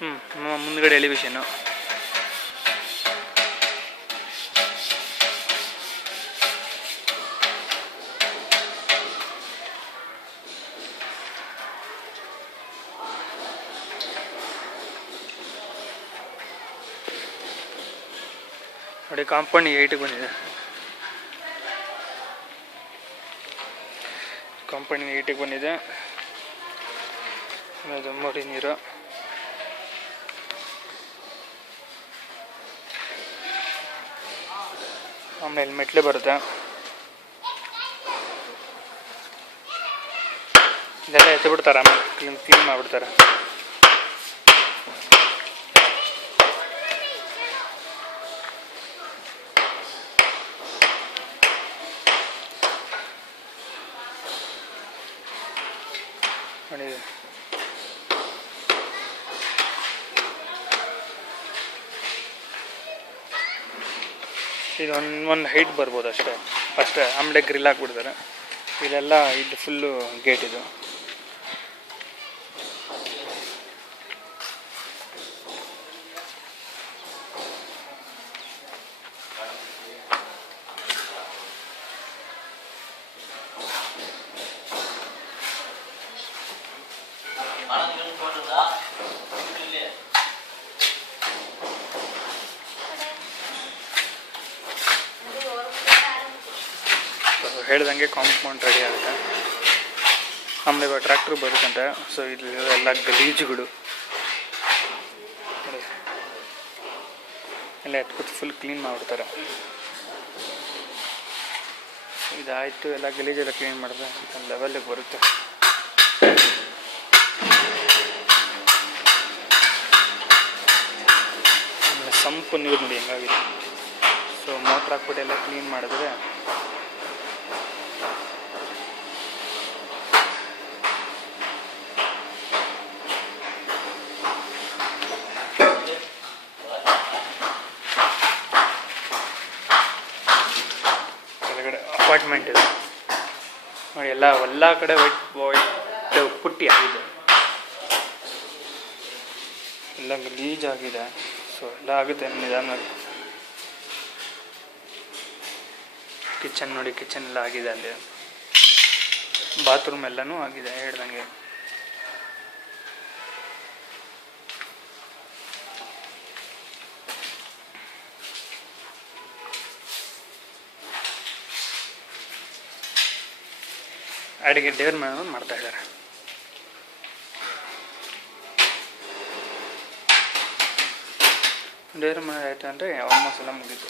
ಮುಂದ್ಗಡೆ ಎಲಿವೇಶನ್ನು. ನೋಡಿ ಕಾಂಪೌಂಡ್ 8 ಬಂದಿದೆ. ಕಾಂಪೌಂಡ್ 8 ಬಂದಿದೆ. ಅದು ಮೋರಿ ನೀರು. ಆಮೇಲೆ ಮೆಟ್ಲೆ ಬರುತ್ತೆ. ಇದೆಲ್ಲ ಎತ್ತಿ ಬಿಡ್ತಾರೆ, ಆಮೇಲೆ ಕ್ಲೀನ್ ಮಾಡಿಬಿಡ್ತಾರೆ. ನೋಡಿ ಇದು ಒಂದು ಹೈಟ್ ಬರ್ಬೋದು ಅಷ್ಟೇ. ಆಮೇಲೆ ಗ್ರಿಲ್ ಹಾಕ್ಬಿಡ್ತಾರೆ. ಇದೆಲ್ಲ ಇದು ಫುಲ್ಲು ಗೇಟ್ ಇದು. ಹೇಳ್ದಂಗೆ ಕಾಂಪೌಂಡ್ ರೆಡಿ ಆಗುತ್ತೆ. ಆಮೇಲೆ ಇವಾಗ ಟ್ರ್ಯಾಕ್ಟ್ರ್ ಬರುತ್ತಂತೆ. ಸೊ ಇಲ್ಲಿ ಎಲ್ಲ ಗಲೀಜುಗಳು ಎಲ್ಲ ಎತ್ಬಿಟ್ಟು ಫುಲ್ ಕ್ಲೀನ್ ಮಾಡಿಬಿಡ್ತಾರೆ. ಇದಾಯಿತು, ಎಲ್ಲ ಗಲೀಜೆಲ್ಲ ಕ್ಲೀನ್ ಮಾಡಿದ್ರೆ ಲೆವೆಲ್ಲಿಗೆ ಬರುತ್ತೆ. ಆಮೇಲೆ ಸಂಪು ನೀರು ನೋಡಿ ಹೆಂಗಾಗಿದೆ. ಸೊ ಮೋಟ್ರ್ ಹಾಕ್ಬಿಟ್ಟು ಎಲ್ಲ ಕ್ಲೀನ್ ಮಾಡಿದ್ರೆ ಅಪಾರ್ಟ್ಮೆಂಟ್ ಇದೆ ನೋಡಿ. ಎಲ್ಲ ಕಡೆ ವೈಟ್ ಪುಟ್ಟಿ ಆಗಿದೆ, ಎಲ್ಲ ಗಲೀಜಾಗಿದೆ. ಸೊ ಎಲ್ಲ ಆಗುತ್ತೆ ನಿಧಾನವಾಗಿ. ಕಿಚನ್ ನೋಡಿ, ಕಿಚನ್ ಎಲ್ಲ ಆಗಿದೆ. ಅಲ್ಲಿ ಬಾತ್ರೂಮ್ ಎಲ್ಲನೂ ಆಗಿದೆ ಹೇಳ್ದಂಗೆ. ಅಡಿಗೆ ದೇವ್ರ ಮನೆ ಮಾಡ್ತಾ ಇದ್ದಾರೆ. ದೇವ್ರ ಮನೆ ಆಯ್ತು ಅಂದರೆ ಆಲ್ಮೋಸ್ಟ್ ಎಲ್ಲ ಮುಗೀತು.